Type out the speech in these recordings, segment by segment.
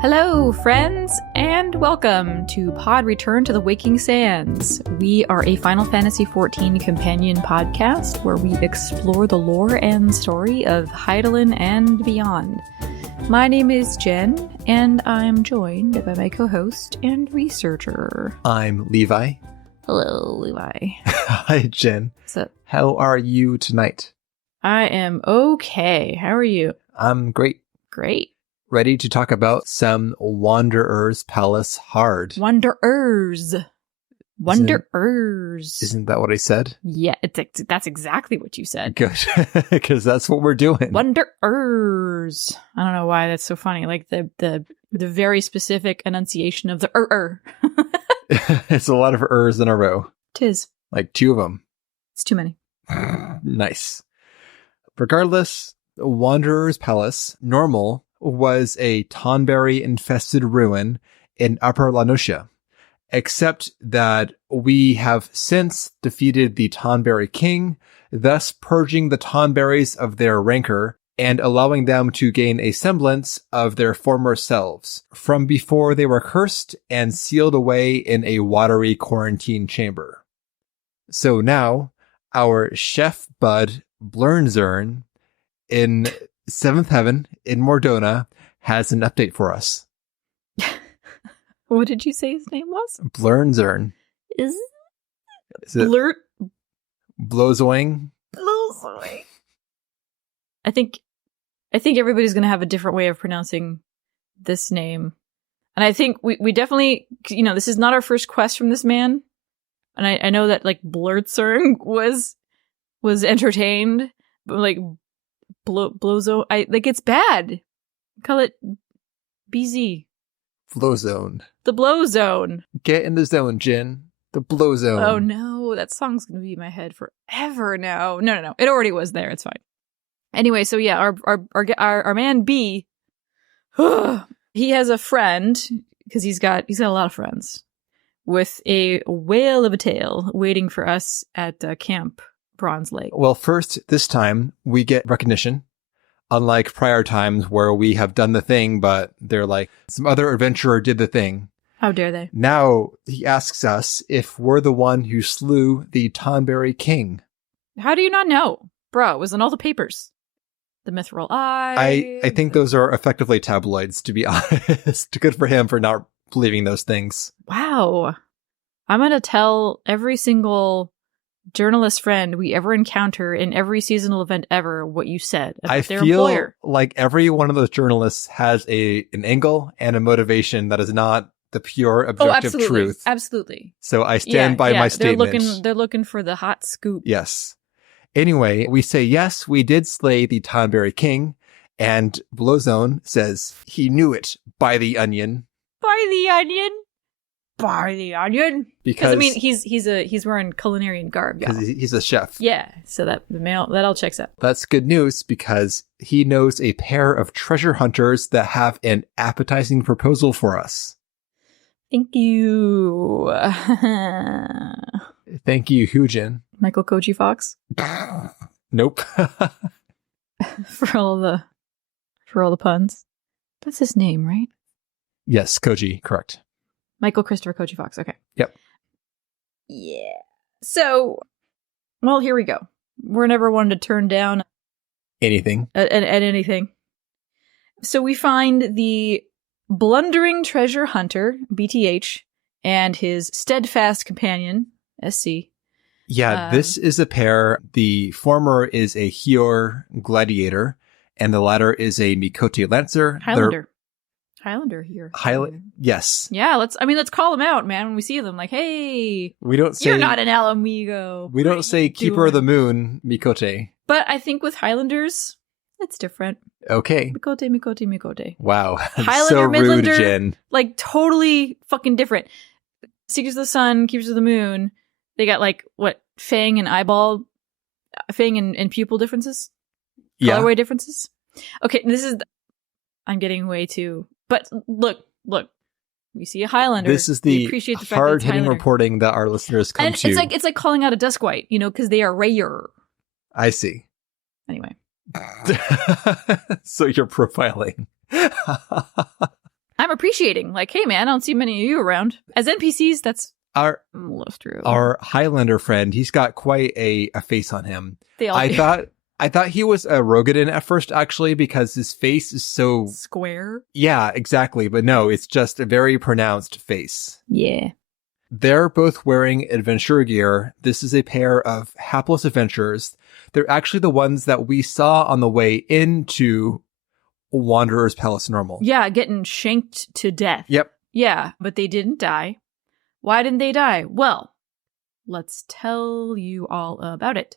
Hello, friends, and welcome to Pod Return to the Waking Sands. We are a Final Fantasy XIV companion podcast where we explore the lore and story of Hydaelyn and beyond. My name is Jen, and I'm joined by my co-host and researcher. I'm Levi. Hello, Levi. Hi, Jen. What's up? How are you tonight? I am okay. How are you? I'm great. Great. Ready to talk about some Wanderer's Palace Hard. Wanderers. Isn't that what I said? Yeah, that's exactly what you said. Good, because that's what we're doing. Wanderers. I don't know why that's so funny. Like the very specific enunciation of the It's a lot of ers in a row. Tis. Like two of them. It's too many. Nice. Regardless, Wanderer's Palace, normal, was a Tonberry-infested ruin in Upper La Nocia, except that we have since defeated the Tonberry King, thus purging the Tonberries of their rancor and allowing them to gain a semblance of their former selves from before they were cursed and sealed away in a watery quarantine chamber. So now, our chef bud Blurnzern in 7th Heaven in Mordona has an update for us. What did you say his name was? Blurnzern. Is it Blurt? Blozoing? Blozoing. I think everybody's going to have a different way of pronouncing this name. And I think we definitely, this is not our first quest from this man. And I know that, like, Blurtzern was entertained, but, like, Blozo, it's bad. Call it BZ. Flow zone. The blow zone. Get in the zone, Jin. The blow zone. Oh no, that song's gonna be in my head forever now. No. It already was there. It's fine. Anyway, so yeah, our man B, he has a friend, because he's got a lot of friends, with a whale of a tail waiting for us at Camp Bronze Lake. Well, first, this time, we get recognition. Unlike prior times where we have done the thing, but they're like, some other adventurer did the thing. How dare they? Now, he asks us if we're the one who slew the Tonberry King. How do you not know? Bro, it was in all the papers. The mithril eye. I think those are effectively tabloids, to be honest. Good for him for not believing those things. Wow. I'm going to tell every single journalist friend we ever encounter in every seasonal event ever what you said about their employer. Like every one of those journalists has an angle and a motivation that is not the pure objective truth. Absolutely. So I stand by my statement. They're looking for the hot scoop. Yes. Anyway, we say, yes, we did slay the Tonberry King, and Blowzone says he knew it by the onion. By the onion? By the onion? Because I mean, he's wearing culinary garb, because he's a chef. Yeah, so that all checks out. That's good news, because he knows a pair of treasure hunters that have an appetizing proposal for us. Thank you. Thank you, Hujin. Michael Koji Fox? Nope. for all the puns. That's his name, right? Yes, Koji, correct. Michael Christopher Koji Fox. Okay. Yep. Yeah. So, well, here we go. We're never one to turn down anything. At anything. So we find the blundering treasure hunter, BTH, and his steadfast companion, SC. Yeah, this is a pair. The former is a Hior gladiator, and the latter is a Mikote lancer. Highlander here. Yes. Yeah, let's call them out, man, when we see them. Like, hey, we don't say you're not an Alamigo. We don't say Keeper of the Moon, Mikote. But I think with Highlanders, it's different. Okay. Mikote. Wow. Highlander, so rude, Midlander, Jen. Like, totally fucking different. Seekers of the Sun, Keepers of the Moon, they got, like, what, fang and pupil differences? Yeah. Colorway differences? Okay, I'm getting way too... But look, we see a Highlander. This is the hard-hitting reporting that our listeners come to. It's like calling out a Duskwhite, because they are rare. I see. Anyway. So you're profiling. I'm appreciating. Like, hey, man, I don't see many of you around. As NPCs, that's Our a little true. Our Highlander friend, he's got quite a face on him. They all do. I thought he was a Rogadin at first, actually, because his face is so... Square? Yeah, exactly. But no, it's just a very pronounced face. Yeah. They're both wearing adventure gear. This is a pair of hapless adventurers. They're actually the ones that we saw on the way into Wanderer's Palace Normal. Yeah, getting shanked to death. Yep. Yeah, but they didn't die. Why didn't they die? Well, let's tell you all about it.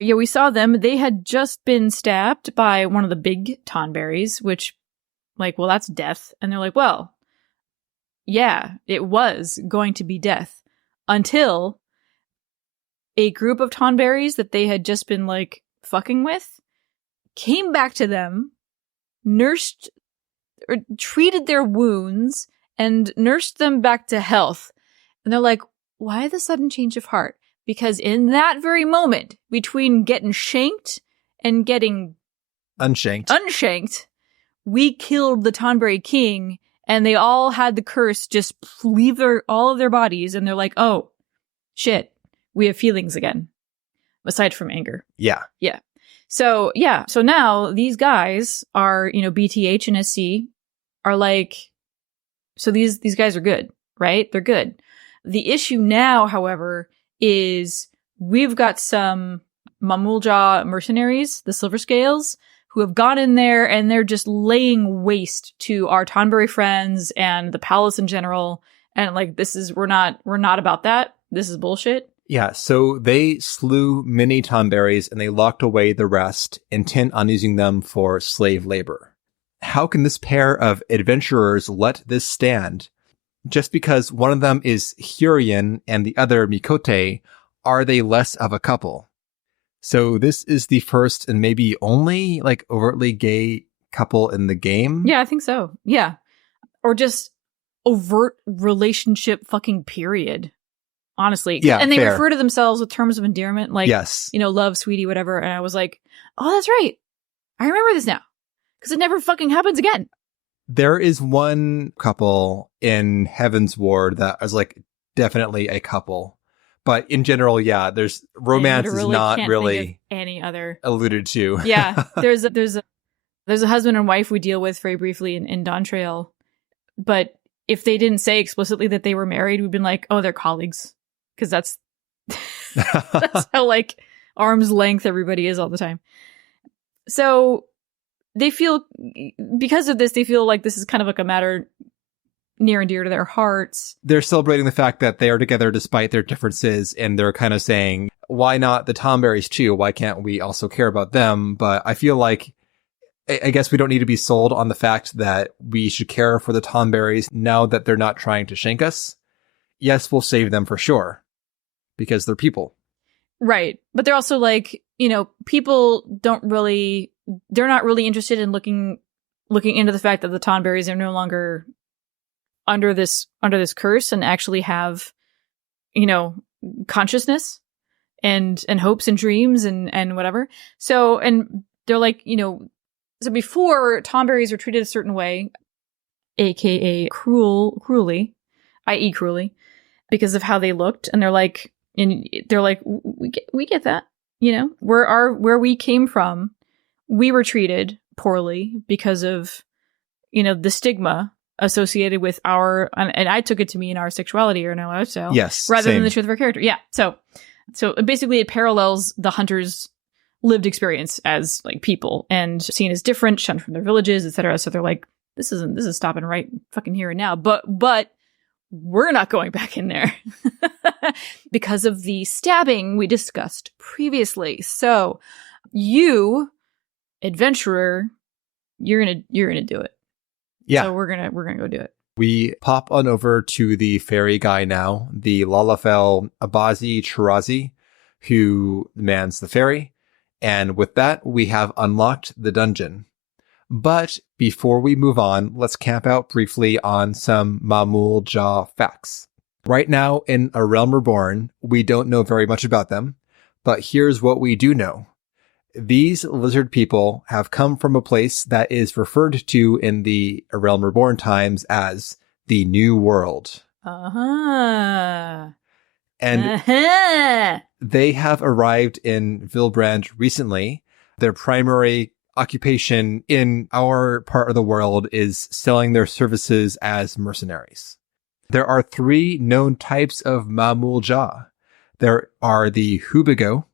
Yeah, we saw them. They had just been stabbed by one of the big Tonberries, which, like, well, that's death. And they're like, well, yeah, it was going to be death until a group of Tonberries that they had just been, like, fucking with came back to them, nursed or treated their wounds, and nursed them back to health. And they're like, why the sudden change of heart? Because in that very moment, between getting shanked and getting unshanked, we killed the Tonberry king, and they all had the curse just leave all of their bodies, and they're like, oh, shit, we have feelings again. Aside from anger. Yeah. Yeah. So now these guys are, BTH and SC are like, so these guys are good, right? They're good. The issue now, however, is we've got some Mamool Ja mercenaries, the Silver Scales, who have gone in there and they're just laying waste to our Tonberry friends and the palace in general. And like, we're not about that. This is bullshit. Yeah, so they slew many Tonberries and they locked away the rest, intent on using them for slave labor. How can this pair of adventurers let this stand? Just because one of them is Hurrian and the other Mikote, are they less of a couple? So this is the first and maybe only like overtly gay couple in the game? Yeah, I think so. Yeah. Or just overt relationship fucking period. Honestly. Yeah, and they fair. refer to themselves with terms of endearment, like, yes. Love, sweetie, whatever. And I was like, oh, that's right. I remember this now. Because it never fucking happens again. There is one couple in Heaven's Ward that is like definitely a couple. But in general, yeah, there's romance is not really any other alluded to. Yeah. There's a husband and wife we deal with very briefly in Dawntrail. But if they didn't say explicitly that they were married, we've been like, oh, they're colleagues. Because that's how like arm's length everybody is all the time. So they feel, because of this, they feel like this is kind of like a matter near and dear to their hearts. They're celebrating the fact that they are together despite their differences, and they're kind of saying, why not the Tonberries too? Why can't we also care about them? But I feel like, I guess we don't need to be sold on the fact that we should care for the Tonberries now that they're not trying to shank us. Yes, we'll save them for sure, because they're people. Right. But they're also like, people they're not really interested in looking into the fact that the Tonberries are no longer under this curse and actually have, consciousness and hopes and dreams and whatever. So, and they're like, so before Tonberries were treated a certain way, aka cruelly, i.e. cruelly, because of how they looked, and they're like, we get that, where we came from, we were treated poorly because of, the stigma associated with our, and I took it to mean our sexuality or our lifestyle, yes, rather same. than the truth of our character. Yeah, so basically it parallels the hunters' lived experience as like people and seen as different, shunned from their villages, etc. So they're like, this is stopping right fucking here and now. But we're not going back in there because of the stabbing we discussed previously. So you, adventurer, you're gonna do it. Yeah. So we're gonna go do it. We pop on over to the fairy guy now, the Lalafell Abazi Chirazi, who mans the ferry. And with that, we have unlocked the dungeon. But before we move on, let's camp out briefly on some Mamool Ja facts. Right now, in A Realm Reborn, we don't know very much about them, but here's what we do know. These lizard people have come from a place that is referred to in the A Realm Reborn times as the New World. Uh-huh. And Uh-huh. they have arrived in Vilbrand recently. Their primary occupation in our part of the world is selling their services as mercenaries. There are 3 known types of Mamool Ja. There are the Hubigo,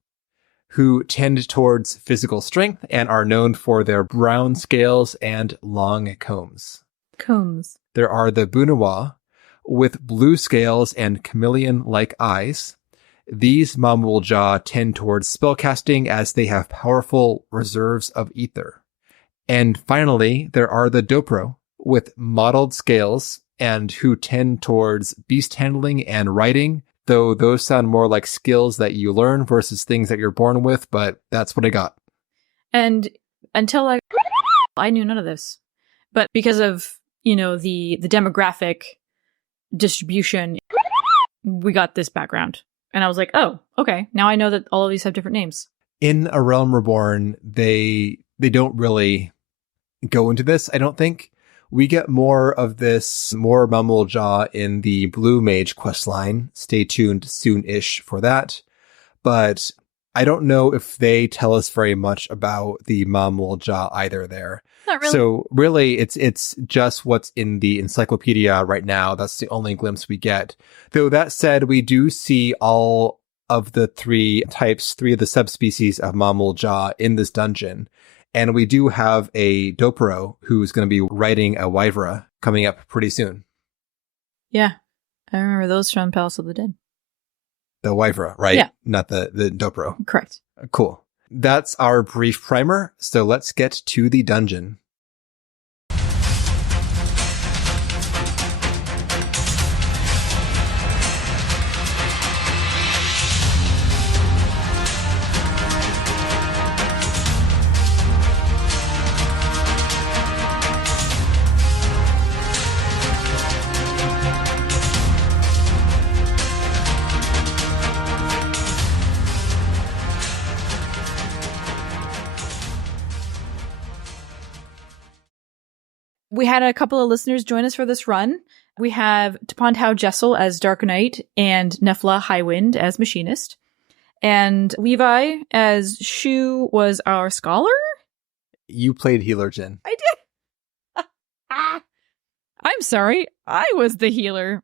who tend towards physical strength and are known for their brown scales and long combs. Combs. There are the Bunawa, with blue scales and chameleon-like eyes. These Mamool Ja tend towards spellcasting as they have powerful reserves of ether. And finally, there are the Dopro, with mottled scales and who tend towards beast handling and riding, though those sound more like skills that you learn versus things that you're born with, but that's what I got. And until I knew none of this. But because of, the demographic distribution, we got this background. And I was like, oh, okay. Now I know that all of these have different names. In A Realm Reborn, they don't really go into this, I don't think. We get more of this, more Mamool Ja in the Blue Mage questline. Stay tuned soon-ish for that. But I don't know if they tell us very much about the Mamool Ja either there. Not really. So really, it's just what's in the encyclopedia right now. That's the only glimpse we get. Though that said, we do see all of the 3 types, 3 of the subspecies of Mamool Ja in this dungeon. And we do have a Dopero who's going to be riding a Wyvera coming up pretty soon. Yeah. I remember those from Palace of the Dead. The Wyvera, right? Yeah. Not the Dopero. Correct. Cool. That's our brief primer. So let's get to the dungeon. We had a couple of listeners join us for this run. We have Tapantau Jessel as Dark Knight and Nefla Highwind as Machinist. And Levi as Shu was our scholar? You played Healer, Jin. I did. I'm sorry. I was the healer.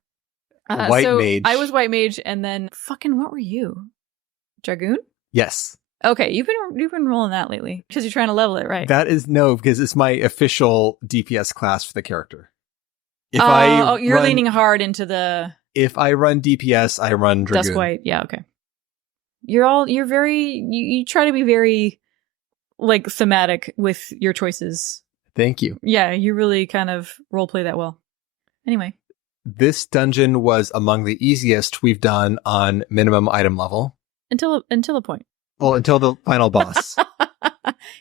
White Mage. I was White Mage, and then what were you? Dragoon? Yes. Okay, you've been rolling that lately because you're trying to level it, right? That is because it's my official DPS class for the character. You're leaning hard into the. If I run DPS, I run Dragoon. Dusk White, yeah, okay. You're very. You try to be very, thematic with your choices. Thank you. Yeah, you really kind of roleplay that well. Anyway. This dungeon was among the easiest we've done on minimum item level. Until a point. Well, until the final boss.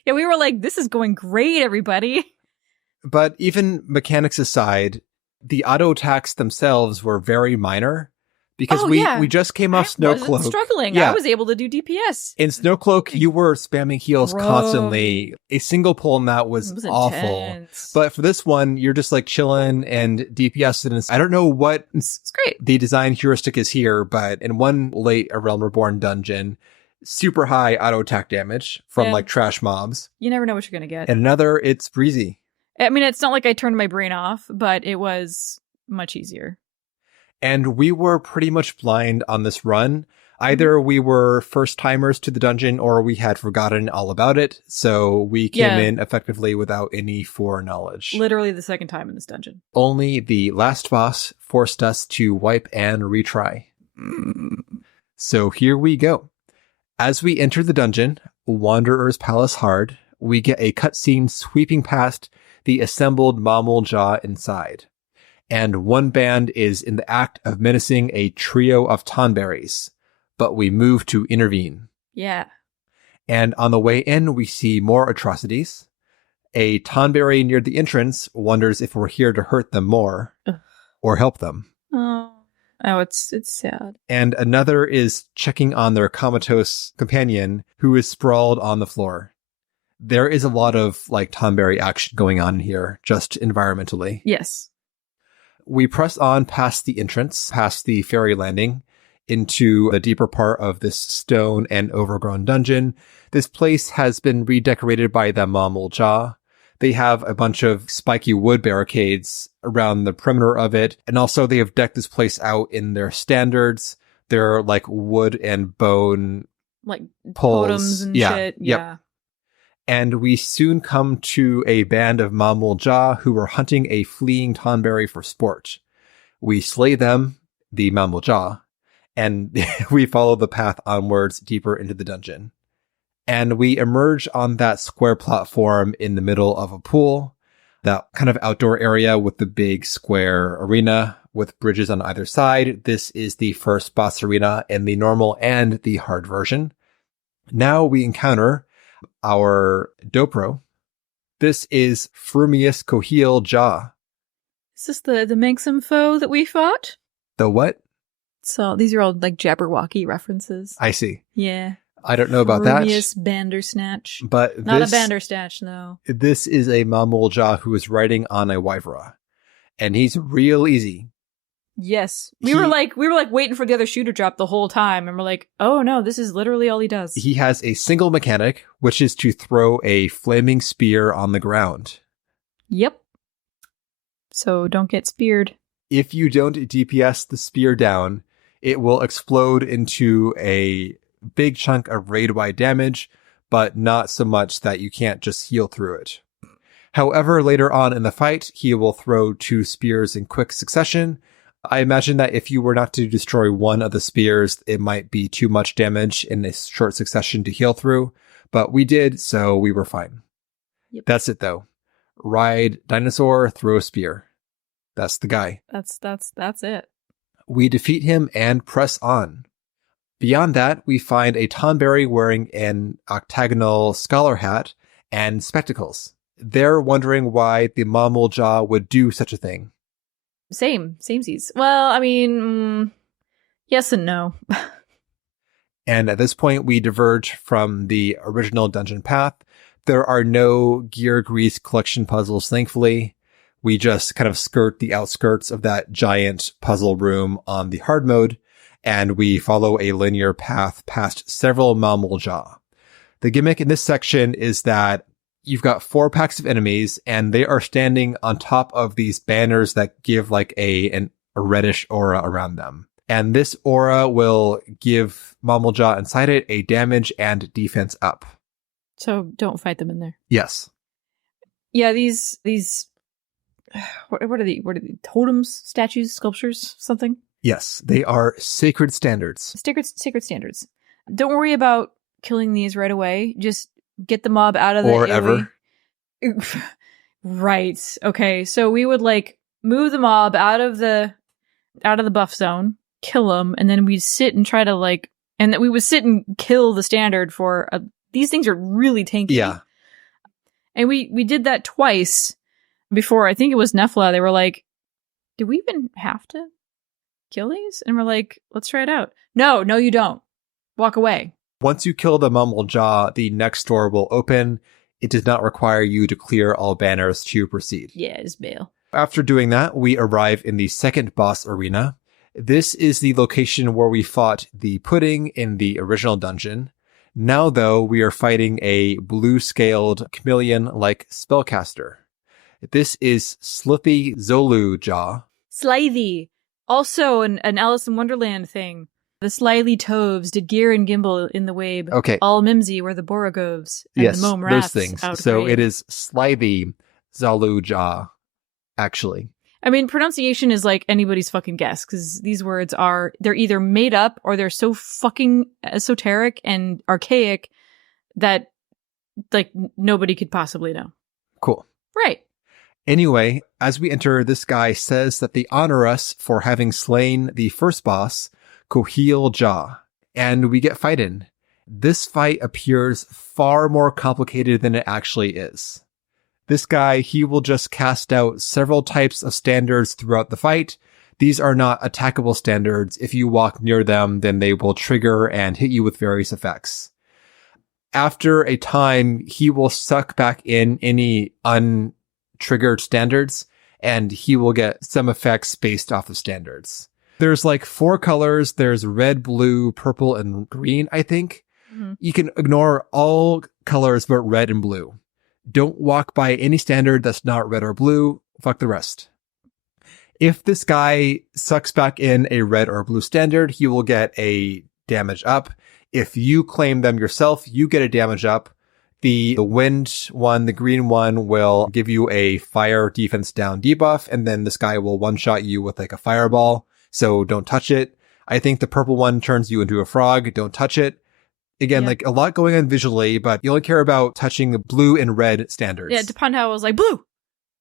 Yeah, we were like, this is going great, everybody. But even mechanics aside, the auto attacks themselves were very minor because we just came off Snowcloak. I wasn't struggling. Yeah. I was able to do DPS. In Snowcloak, you were spamming heals Bro. constantly. A single pull in that was awful. Intense. But for this one, you're just chilling and DPS. And I don't know what It's great. the design heuristic is here, but in one late A Realm Reborn dungeon, super high auto attack damage from trash mobs. You never know what you're going to get. And another, it's breezy. I mean, it's not like I turned my brain off, but it was much easier. And we were pretty much blind on this run. Either we were first timers to the dungeon or we had forgotten all about it. So we came in effectively without any foreknowledge. Literally the second time in this dungeon. Only the last boss forced us to wipe and retry. So here we go. As we enter the dungeon, Wanderer's Palace Hard, we get a cutscene sweeping past the assembled Mamool Ja inside. And one band is in the act of menacing a trio of Tonberries, but we move to intervene. Yeah. And on the way in, we see more atrocities. A Tonberry near the entrance wonders if we're here to hurt them more or help them. Oh. Oh, it's sad. And another is checking on their comatose companion who is sprawled on the floor. There is a lot of like Tonberry action going on here, just environmentally. Yes. We press on past the entrance, past the ferry landing, into the deeper part of this stone and overgrown dungeon. This place has been redecorated by the Mamool Ja. They have a bunch of spiky wood barricades around the perimeter of it. And also they have decked this place out in their standards. They're like wood and bone like poles. Totems and Yeah. shit. Yep. Yeah. And we soon come to a band of Mamool Ja who are hunting a fleeing Tonberry for sport. We slay them, the Mamool Ja, and we follow the path onwards deeper into the dungeon. And we emerge on that square platform in the middle of a pool, that kind of outdoor area with the big square arena with bridges on either side. This is the first boss arena in the normal and the hard version. Now we encounter our Dobro. This is Frumious Kohil Ja. Is this the Manxum foe that we fought? The what? So these are all like Jabberwocky references. I see. Yeah. I don't know about that. Frumious Bandersnatch. But Not a Bandersnatch, though. This is a Mamool Ja who is riding on a Wyvera. And he's real easy. Yes. We were like waiting for the other shoe to drop the whole time, and we're like, oh no, this is literally all he does. He has a single mechanic, which is to throw a flaming spear on the ground. Yep. So don't get speared. If you don't DPS the spear down, it will explode into a big chunk of raid-wide damage, but not so much that you can't just heal through it. However, later on in the fight, he will throw 2 spears in quick succession. I imagine that if you were not to destroy one of the spears, it might be too much damage in a short succession to heal through, but we did, so we were fine. Yep. That's it though. Ride dinosaur, throw a spear. That's the guy. That's it. We defeat him and press on. Beyond that, we find a Tonberry wearing an octagonal scholar hat and spectacles. They're wondering why the Mamool Ja would do such a thing. Samesies. Well, I mean, yes and no. And at this point, we diverge from the original dungeon path. There are no gear grease collection puzzles, thankfully. We just kind of skirt the outskirts of that giant puzzle room on the hard mode, and we follow a linear path past several Mamool Ja. The gimmick in this section is that you've got 4 packs of enemies, and they are standing on top of these banners that give like a reddish aura around them. And this aura will give Mamool Ja inside it a damage and defense up. So don't fight them in there. Yes. Yeah, these what are they? What are they? Totems, statues, sculptures, something? Yes, they are sacred standards. Sacred standards. Don't worry about killing these right away. Just get the mob out of the or ever. Right. Okay. So we would like move the mob out of the buff zone, kill them, and then we'd sit and try to like, and then we would sit and kill the standard for these things are really tanky. Yeah. And we did that twice before. I think it was Nefla. They were like, "Do we even have to kill these?" And we're like, "Let's try it out." No, you don't. Walk away. Once you kill the Mamool Ja, the next door will open. It does not require you to clear all banners to proceed. Yeah, just bail. After doing that, we arrive in the second boss arena. This is the location where we fought the pudding in the original dungeon. Now, though, we are fighting a blue-scaled chameleon-like spellcaster. This is Slithy Zolu Ja. Slithy. Also an Alice in Wonderland thing. The Slyly Toves did gear and gimble in the wabe. Okay. All mimsy were the Borogoves. And Yes, the Mome those Rats things. out So grave. it is Slithy Zolu Ja, actually. I mean, pronunciation is like anybody's fucking guess, because these words they're either made up or they're so fucking esoteric and archaic that like nobody could possibly know. Cool. Right. Anyway, as we enter, this guy says that they honor us for having slain the first boss, Kohil Ja, and we get fightin'. This fight appears far more complicated than it actually is. This guy, he will just cast out several types of standards throughout the fight. These are not attackable standards. If you walk near them, then they will trigger and hit you with various effects. After a time, he will suck back in any untriggered standards, and he will get some effects based off of standards. There's like 4 colors. There's red, blue, purple, and green, I think. Mm-hmm. You can ignore all colors but red and blue. Don't walk by any standard that's not red or blue. Fuck the rest. If this guy sucks back in a red or blue standard, he will get a damage up. If you claim them yourself, you get a damage up. The wind one, the green one, will give you a fire defense down debuff, and then this guy will one-shot you with like a fireball, so don't touch it. I think the purple one turns you into a frog. Don't touch it. Again, like a lot going on visually, but you only care about touching the blue and red standards. Yeah, Pontow was like, blue!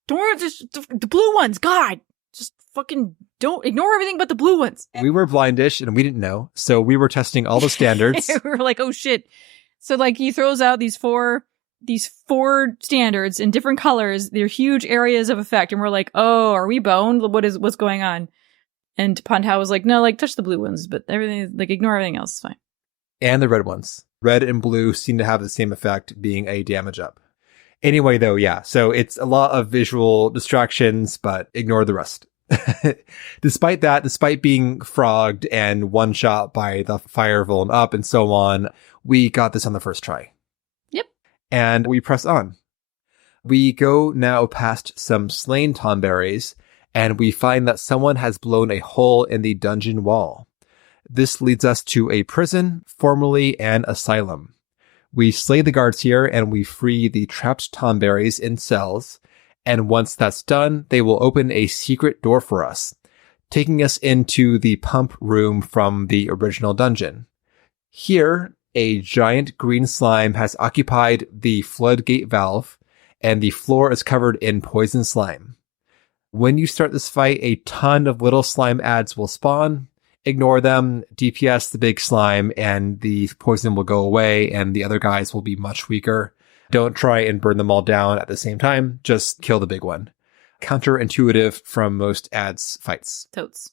Don't worry, just the blue ones, God! Just fucking don't ignore everything but the blue ones. We were blindish and we didn't know, so we were testing all the standards. We were like, oh shit. So like he throws out these four standards in different colors. They're huge areas of effect, and we're like, oh, are we boned? What's going on? And Pontow was like, no, like touch the blue ones, but everything, like ignore everything else, it's fine. And the red ones. Red and blue seem to have the same effect, being a damage up. Anyway, though, yeah, so it's a lot of visual distractions, but ignore the rest. Despite being frogged and one shot by the fire vuln up and so on, we got this on the first try. Yep. And we press on. We go now past some slain Tonberries, and we find that someone has blown a hole in the dungeon wall. This leads us to a prison, formerly an asylum. We slay the guards here, and we free the trapped Tonberries in cells. And once that's done, they will open a secret door for us, taking us into the pump room from the original dungeon. Here, a giant green slime has occupied the floodgate valve, and the floor is covered in poison slime. When you start this fight, a ton of little slime ads will spawn. Ignore them, DPS the big slime, and the poison will go away, and the other guys will be much weaker. Don't try and burn them all down at the same time. Just kill the big one. Counterintuitive from most ads fights. Totes.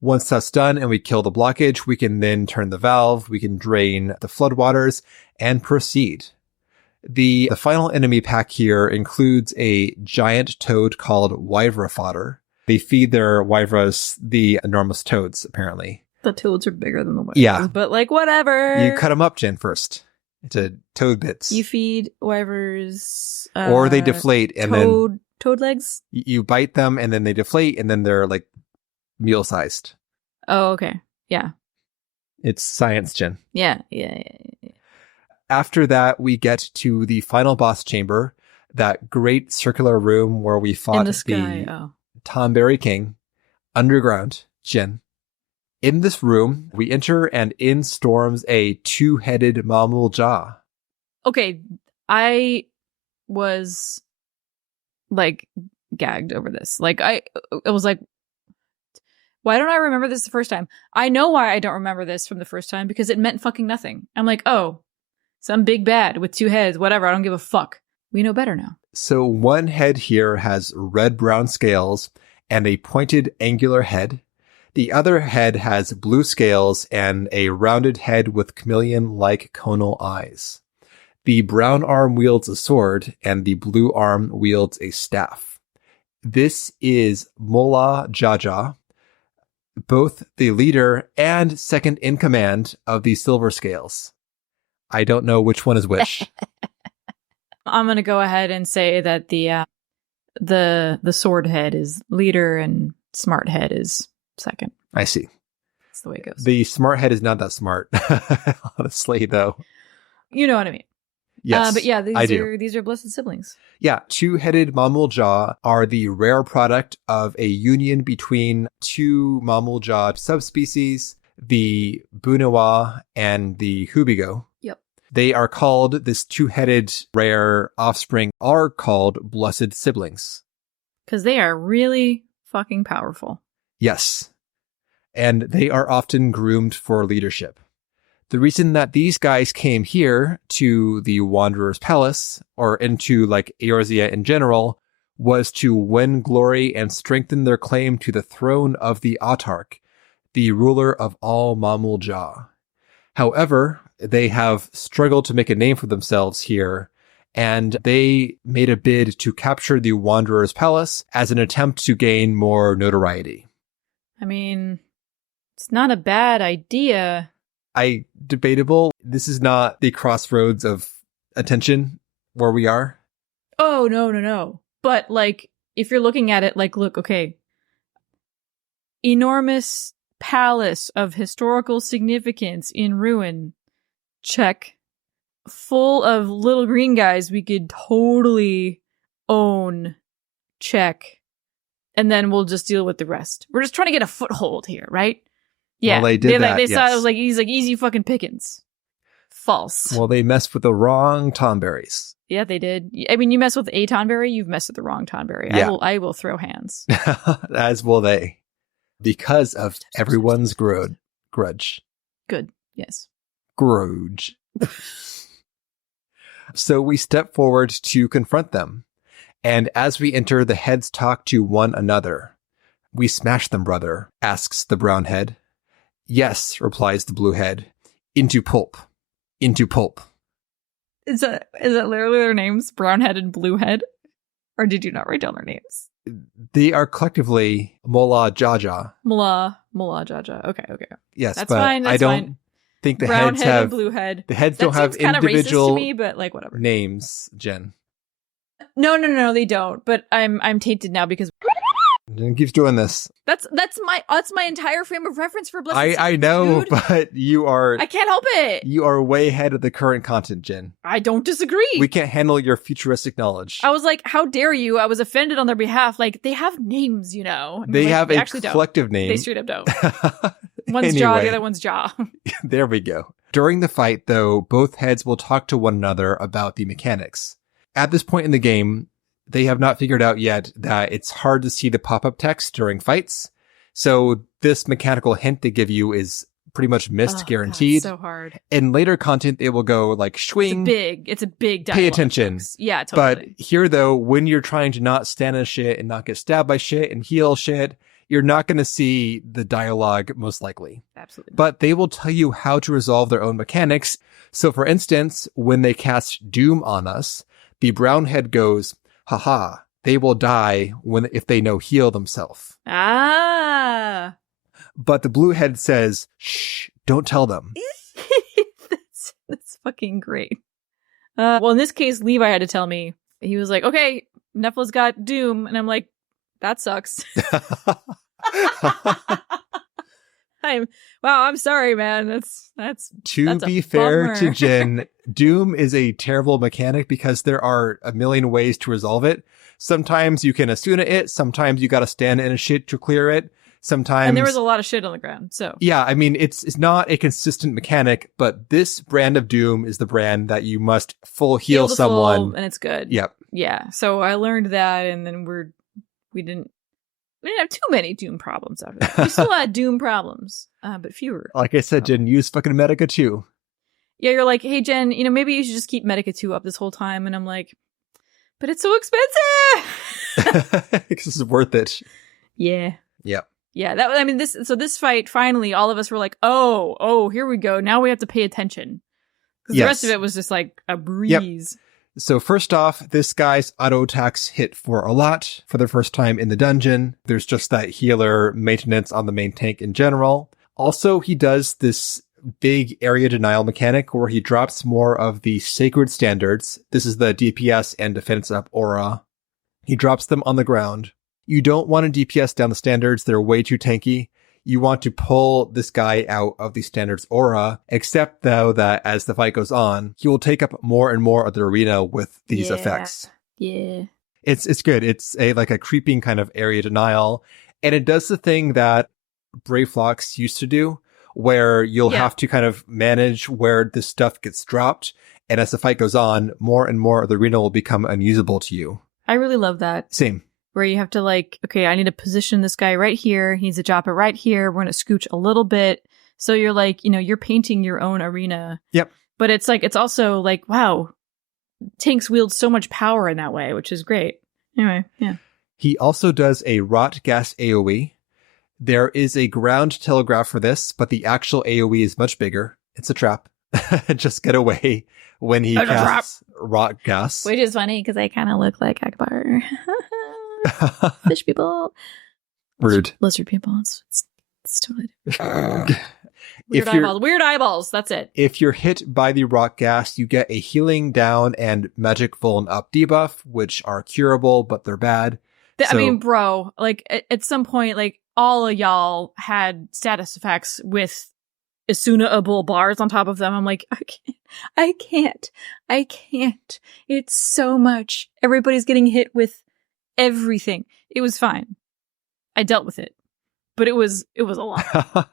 Once that's done and we kill the blockage, we can then turn the valve, we can drain the floodwaters, and proceed. The final enemy pack here includes a giant toad called Wyvra fodder. They feed their Wyvras the enormous toads, apparently. The toads are bigger than the Wyvras. Yeah. But like, whatever. You cut them up, Jen, first. Into toad bits. You feed Wyvers. Or they deflate and then... Toad legs? You bite them and then they deflate and then they're like meal-sized. Oh, okay. Yeah. It's science, Jen. Yeah. After that, we get to the final boss chamber, that great circular room where we fought the Tonberry King, underground, Jen. In this room, we enter and in storms a 2-headed Mamool Ja. Okay, I was like gagged over this. Like it was like, why don't I remember this the first time? I know why I don't remember this from the first time, because it meant fucking nothing. I'm like, oh, some big bad with 2 heads, whatever, I don't give a fuck. We know better now. So one head here has red-brown scales and a pointed angular head. The other head has blue scales and a rounded head with chameleon-like conal eyes. The brown arm wields a sword and the blue arm wields a staff. This is Mamool Ja, both the leader and second in command of the Silver Scales. I don't know which one is which. I'm going to go ahead and say that the sword head is leader and smart head is second. I see. That's the way it goes. The smart head is not that smart, honestly, though. You know what I mean. Yes, but yeah, these are blessed siblings. Yeah, 2-headed Mamool Ja are the rare product of a union between 2 Mamool Ja subspecies, the Bunawa and the Hubigo. Yep. They are called, this 2-headed rare offspring are called blessed siblings. Because they are really fucking powerful. Yes. And they are often groomed for leadership. The reason that these guys came here to the Wanderer's Palace, or into like Eorzea in general, was to win glory and strengthen their claim to the throne of the Autarch, the ruler of all Mamool Ja. However, they have struggled to make a name for themselves here, and they made a bid to capture the Wanderer's Palace as an attempt to gain more notoriety. I mean, it's not a bad idea. Debatable. This is not the crossroads of attention where we are. Oh, no. But, like, if you're looking at it, like, look, okay. Enormous palace of historical significance in ruin. Check. Full of little green guys we could totally own. Check. And then we'll just deal with the rest. We're just trying to get a foothold here, right? Yeah. Well, they did that, they saw yes. it was like, he's like, easy fucking pickings. False. Well, they messed with the wrong Tonberries. Yeah, they did. I mean, you mess with a Tonberry, you've messed with the wrong Tonberry. Yeah. I will throw hands. As will they. Because of everyone's grudge. Good. Yes. Grudge. So we step forward to confront them. And as we enter, the heads talk to one another. "We smash them, brother," asks the brown head. "Yes," replies the blue head. "Into pulp. Into pulp." Is that literally their names? Brownhead and Bluehead? Or did you not write down their names? They are collectively Mola Jaja. Mola Jaja. Okay. Yes, That's but fine. I don't think the heads Brownhead have and Bluehead. the heads That don't have seems kind of racist individual to me, but like whatever. names, Jen. No, they don't. But I'm tainted now because Jen keeps doing this. that's my entire frame of reference for Blessed I Secrets, know, dude. but I can't help it. you are way ahead of the current content, Jen. I don't disagree. We can't handle your futuristic knowledge. I was like, how dare you? I was offended on their behalf. Like, they have names, you know. And They like, have they a actually collective don't. name. They straight up don't. One's Jaw, the other one's Jaw. There we go. During the fight, though, both heads will talk to one another about the mechanics. At this point in the game, they have not figured out yet that it's hard to see the pop-up text during fights. So this mechanical hint they give you is pretty much missed, guaranteed. God, so hard. In later content, they will go like swing. It's a big dialogue Pay attention. box. Yeah, totally. But here, though, when you're trying to not stand in shit and not get stabbed by shit and heal shit, you're not going to see the dialogue most likely. Absolutely. But they will tell you how to resolve their own mechanics. So for instance, when they cast Doom on us, the brown head goes, "Haha, they will die if they no heal themselves." Ah. But the blue head says, "Shh, don't tell them." That's fucking great. Well, in this case, Levi had to tell me. He was like, "Okay, Nephila's got Doom," and I'm like, "That sucks." I'm sorry, man. That's To be fair bummer. to Jen, Doom is a terrible mechanic because there are a million ways to resolve it. Sometimes you can Asuna it, sometimes you gotta stand in a shit to clear it. Sometimes And there was a lot of shit on the ground, so yeah, I mean it's not a consistent mechanic, but this brand of Doom is the brand that you must full heal the someone. full, and it's good. Yep. Yeah. So I learned that, and then we didn't have too many Doom problems after that. We still had Doom problems, but fewer. Like I said, Jen, use fucking Medica too. Yeah, you're like, "Hey, Jen, maybe you should just keep Medica 2 up this whole time." And I'm like, "But it's so expensive!" This is worth it. Yeah. Yep. Yeah, this fight, finally, all of us were like, oh, here we go. Now we have to pay attention. Because the rest of it was just like a breeze. Yep. So first off, this guy's auto attacks hit for a lot for the first time in the dungeon. There's just that healer maintenance on the main tank in general. Also, he does this big area denial mechanic where he drops more of the sacred standards. This is the DPS and defense up aura. He drops them on the ground. You don't want to DPS down the standards. They're way too tanky. You want to pull this guy out of the standards aura, except though that as the fight goes on, he will take up more and more of the arena with these effects. Yeah. It's good. It's a creeping kind of area denial. And it does the thing that Brave Flocks used to do, where you'll have to kind of manage where this stuff gets dropped. And as the fight goes on, more and more of the arena will become unusable to you. I really love that. Same. Where you have to okay, I need to position this guy right here. He needs to drop it right here. We're going to scooch a little bit. So you're you're painting your own arena. Yep. But it's also wow, tanks wield so much power in that way, which is great. Anyway, yeah. He also does a rot gas AoE. There is a ground telegraph for this, but the actual AoE is much bigger. It's a trap. Just get away when he casts rot gas. Which is funny because I kind of look like Akbar. Fish people. Rude. Lizard people. It's totally different. Weird eyeballs. That's it. If you're hit by the rot gas, you get a healing down and magic vuln up debuff, which are curable, but they're bad. I mean, bro, like at some point, like all of y'all had status effects with Asuna-able bars on top of them. I'm like, I can't. It's so much. Everybody's getting hit with everything. It was fine. I dealt with it, but it was a lot.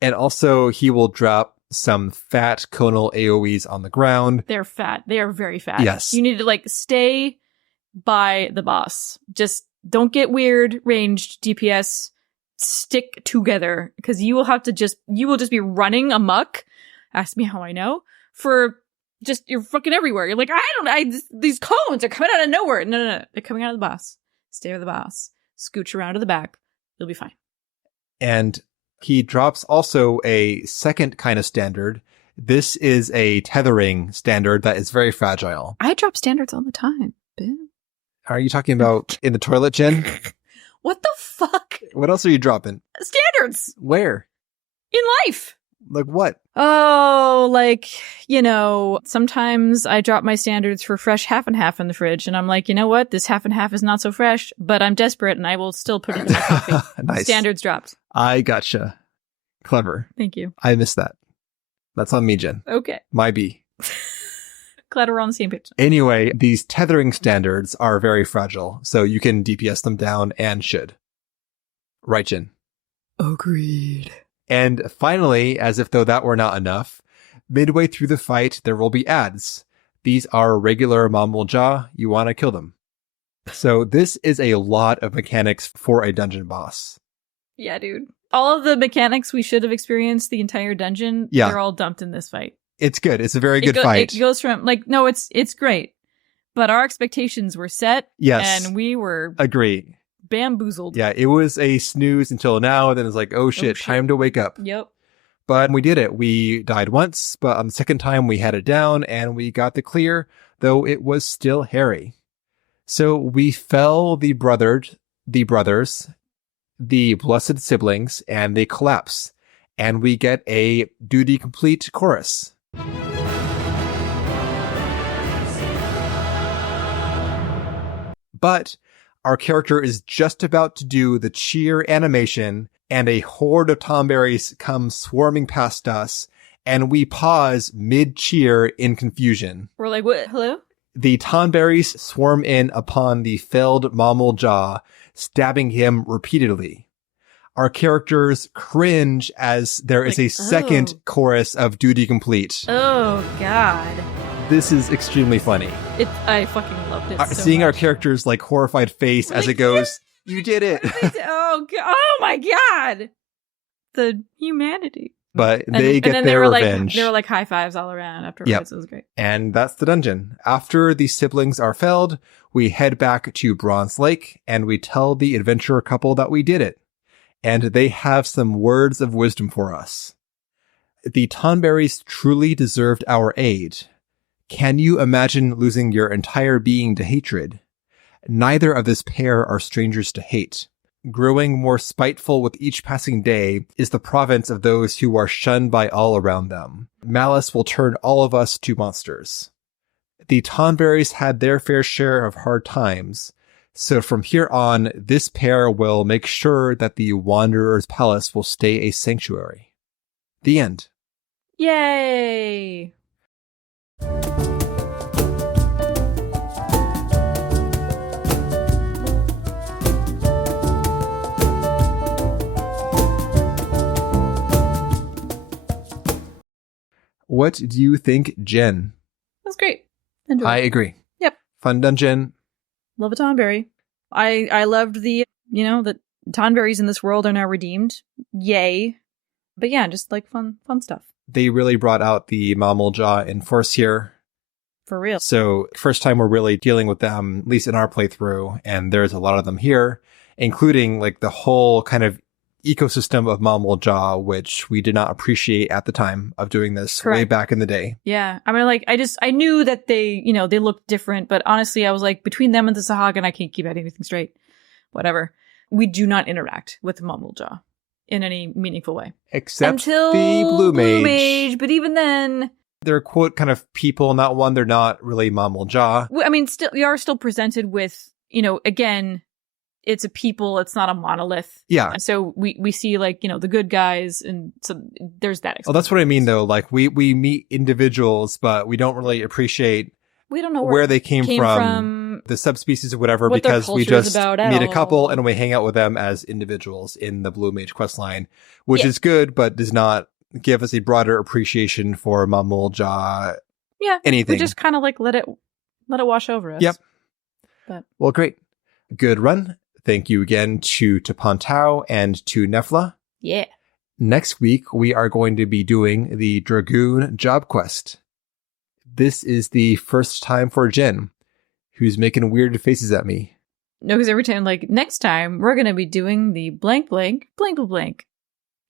And also, he will drop some fat conal AoEs on the ground. They're fat. They are very fat. Yes. You need to like stay by the boss. Just don't get weird ranged DPS. Stick together because you will just be running amok. Ask me how I know. For just, you're fucking everywhere. You're like, these cones are coming out of nowhere. No. They're coming out of the boss. Stay with the boss. Scooch around to the back. You'll be fine. And he drops also a second kind of standard. This is a tethering standard that is very fragile. I drop standards all the time. Are you talking about in the toilet, Jen? What the fuck? What else are you dropping? Standards. Where? In life. Like what? Oh, like, sometimes I drop my standards for fresh half and half in the fridge, and I'm like, you know what? This half and half is not so fresh, but I'm desperate, and I will still put it in my coffee. Nice. Standards dropped. I gotcha. Clever. Thank you. I missed that. That's on me, Jen. Okay. My B. Glad we're on the same page. Anyway, these tethering standards are very fragile, so you can DPS them down and should. Right, Jen? Agreed. And finally, as if though that were not enough, midway through the fight, there will be ads. These are regular Mamool Ja. You want to kill them. So this is a lot of mechanics for a dungeon boss. Yeah, dude. All of the mechanics we should have experienced the entire dungeon, they're all dumped in this fight. It's good. It's a very good fight. It goes from, it's great. But our expectations were set. Yes. And we were... Agree. Bamboozled. Yeah, it was a snooze until now. Then it's like, oh shit, time to wake up. Yep. But we did it. We died once, but on the second time we had it down and we got the clear, though it was still hairy. So we fell the brothers, the blessed siblings, and they collapse. And we get a duty complete chorus. But our character is just about to do the cheer animation, and a horde of Tonberries come swarming past us, and we pause mid-cheer in confusion. We're like, what? Hello? The Tonberries swarm in upon the felled Mamool Ja, stabbing him repeatedly. Our characters cringe as there is a second chorus of duty complete. Oh, God. This is extremely funny. I fucking loved it so seeing much. our characters like horrified face as it goes, you did it. Oh my God. The humanity. But they get their revenge. They were like high fives all around afterwards. Yep. It was great. And that's the dungeon. After the siblings are felled, we head back to Bronze Lake and we tell the adventurer couple that we did it. And they have some words of wisdom for us. The Tonberries truly deserved our aid. Can you imagine losing your entire being to hatred? Neither of this pair are strangers to hate. Growing more spiteful with each passing day is the province of those who are shunned by all around them. Malice will turn all of us to monsters. The Tonberries had their fair share of hard times, so from here on, this pair will make sure that the Wanderer's Palace will stay a sanctuary. The end. Yay! What do you think, Jen? That's great. Enjoy. I agree. Yep. Fun dungeon. Love a Tonberry. I loved the Tonberries in this world are now redeemed. Yay. But yeah, just like fun stuff. They really brought out the Mamool Ja in force here. For real. So first time we're really dealing with them, at least in our playthrough, and there's a lot of them here, including like the whole kind of ecosystem of Mamool Ja, which we did not appreciate at the time of doing this. Correct. Way back in the day. Yeah. I mean, like, I knew that they, they looked different, but honestly, I was like, between them and the Sahagin, I can't keep anything straight. Whatever. We do not interact with Mamool Ja in any meaningful way. Except until the Blue Mage. But even then... They're, quote, kind of people in that one. They're not really Mamool Ja. I mean, still, we are still presented with, again... It's a people. It's not a monolith. Yeah. So we see like, the good guys. And so there's that. Oh, that's what I mean, though. Like we meet individuals, but we don't really appreciate. We don't know where they came from, the subspecies or whatever, what because we just meet a couple all. And we hang out with them as individuals in the Blue Mage questline, which is good, but does not give us a broader appreciation for Mamool Ja. Yeah. Anything. We just kind of like let it wash over us. Yep. But. Well, great. Good run. Thank you again to Tapantau and to Nefla. Yeah. Next week, we are going to be doing the Dragoon job quest. This is the first time for Jen, who's making weird faces at me. No, because every time, like, next time, we're going to be doing the blank, blank, blank, blank, blank.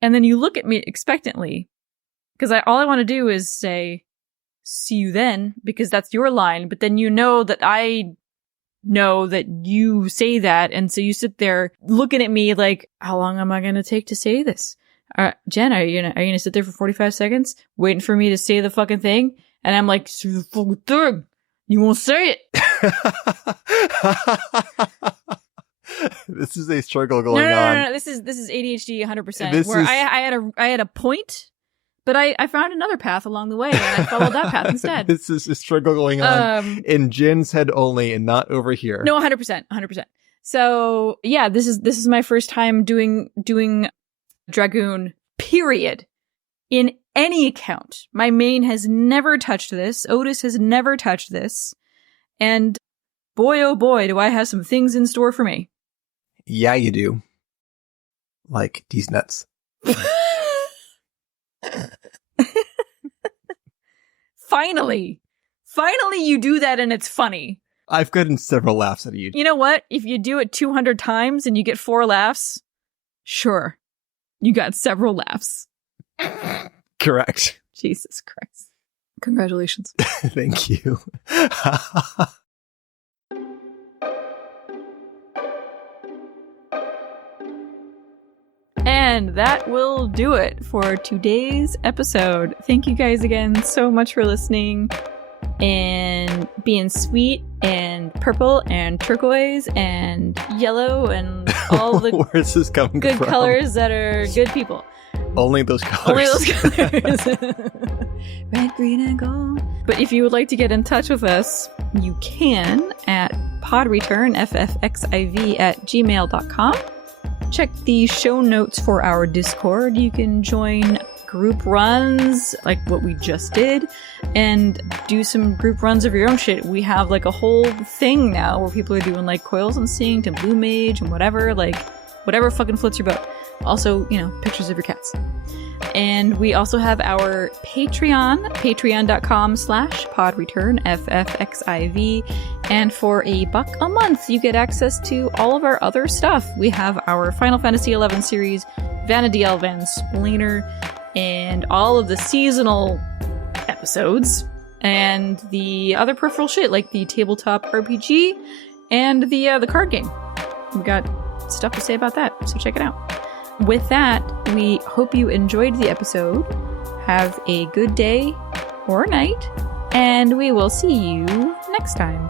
And then you look at me expectantly, because all I want to do is say, see you then, because that's your line. But then you know that I know that you say that, and so you sit there looking at me like, how long am I going to take to say this? Jen, are you gonna sit there for 45 seconds waiting for me to say the fucking thing? And I'm like, say the fucking thing. You won't say it. This is a struggle going on. No. This is ADHD 100%. I had a point, but I found another path along the way, and I followed that path instead. This is a struggle going on in Jin's head only, and not over here. No, 100%. So yeah, this is my first time doing Dragoon, period. In any account. My main has never touched this. Otis has never touched this. And boy, oh boy, do I have some things in store for me. Yeah, you do. Like these nuts. Finally you do that and it's funny. I've gotten several laughs out of you. You know what? If you do it 200 times and you get 4 laughs, sure. You got several laughs. Correct. Jesus Christ. Congratulations. Thank you. And that will do it for today's episode. Thank you guys again so much for listening and being sweet and purple and turquoise and yellow and all the Where's this coming good from? Colors that are good people. Only those colors. Red, green, and gold. But if you would like to get in touch with us, you can at podreturnffxiv@gmail.com. Check the show notes for our Discord. You can join group runs like what we just did and do some group runs of your own shit. We have like a whole thing now where people are doing like Coils Instinct and Blue Mage and whatever fucking floats your boat. Also, pictures of your cats. And we also have our Patreon, patreon.com/podreturnffxiv. And for $1 a month, you get access to all of our other stuff. We have our Final Fantasy XI series, Vanity Elvan, Splainer, and all of the seasonal episodes. And the other peripheral shit, like the tabletop RPG and the card game. We've got stuff to say about that, so check it out. With that, we hope you enjoyed the episode. Have a good day or night, and we will see you next time.